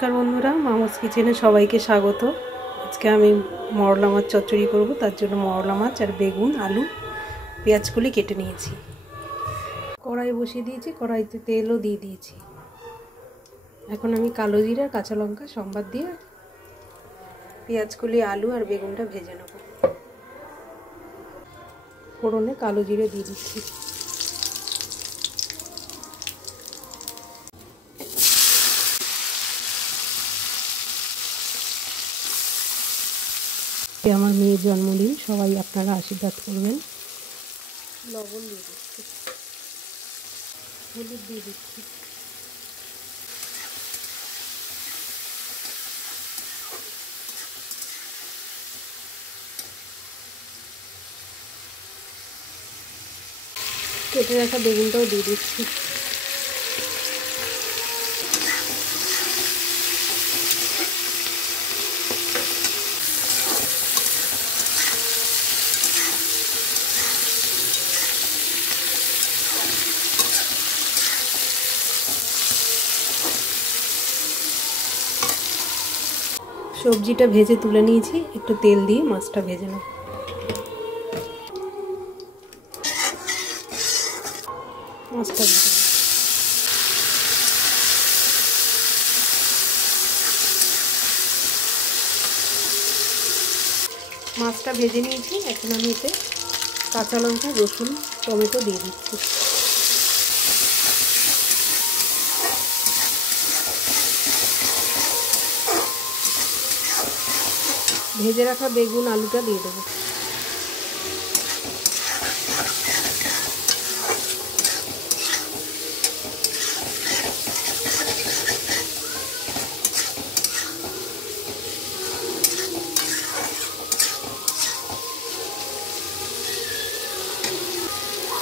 নমস্কার বন্ধুরা, মামাস কিচেনে সবাইকে স্বাগত। আজকে আমি মরলা মাছ চচ্চড়ি করব। তার জন্য মরলা মাছ আর বেগুন, আলু, পেঁয়াজগুলি কেটে নিয়েছি। কড়াই বসিয়ে দিয়েছি, কড়াইতে তেলও দিয়ে দিয়েছি। এখন আমি কালো জিরা, কাঁচা লঙ্কা সম্বাদ দিয়ে পেঁয়াজগুলি, আলু আর বেগুনটা ভেজে নেব। ফোড়নে কালো জিরে দিয়ে দিচ্ছি। আমার মেয়ের জন্মদিন, সবাই আপনারা আশীর্বাদ করবেন। লবণ দিয়ে দিচ্ছি, হলুদ দিয়ে দিচ্ছি, কেটে রাখা বেগুনটাও দিয়ে দিচ্ছি। সবজিটা ভেজে তুলে নিয়েছি, একটু তেল দিয়ে মাছটা ভেজে নেব। মাছটা ভেজে নেব। মাছটা ভেজে নিয়েছি, এখন আমি এতে কাঁচা লঙ্কা, রসুন, টমেটো দিয়ে দিচ্ছি। ভেজে রাখা বেগুন, আলুটা দিয়ে দেবো।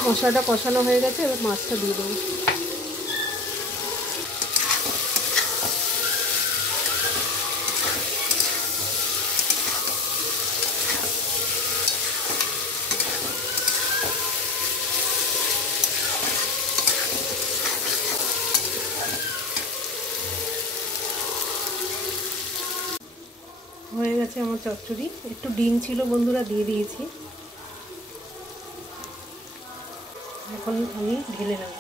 মশলাটা কষানো হয়ে গেছে, এবার মাছটা দিয়ে দেবো। হয়ে গেছে আমার চচ্চড়ি। একটু ডিম ছিল বন্ধুরা, দিয়ে দিয়েছি। এখন আমি ঢেলে নেব।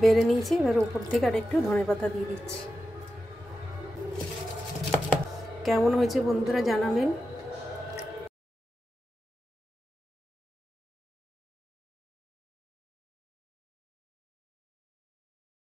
বেড়ে নিয়েছি, এবার উপর থেকে আর একটু ধনেপাতা দিয়ে দিচ্ছি। কেমন হয়েছে বন্ধুরা জানাবেন।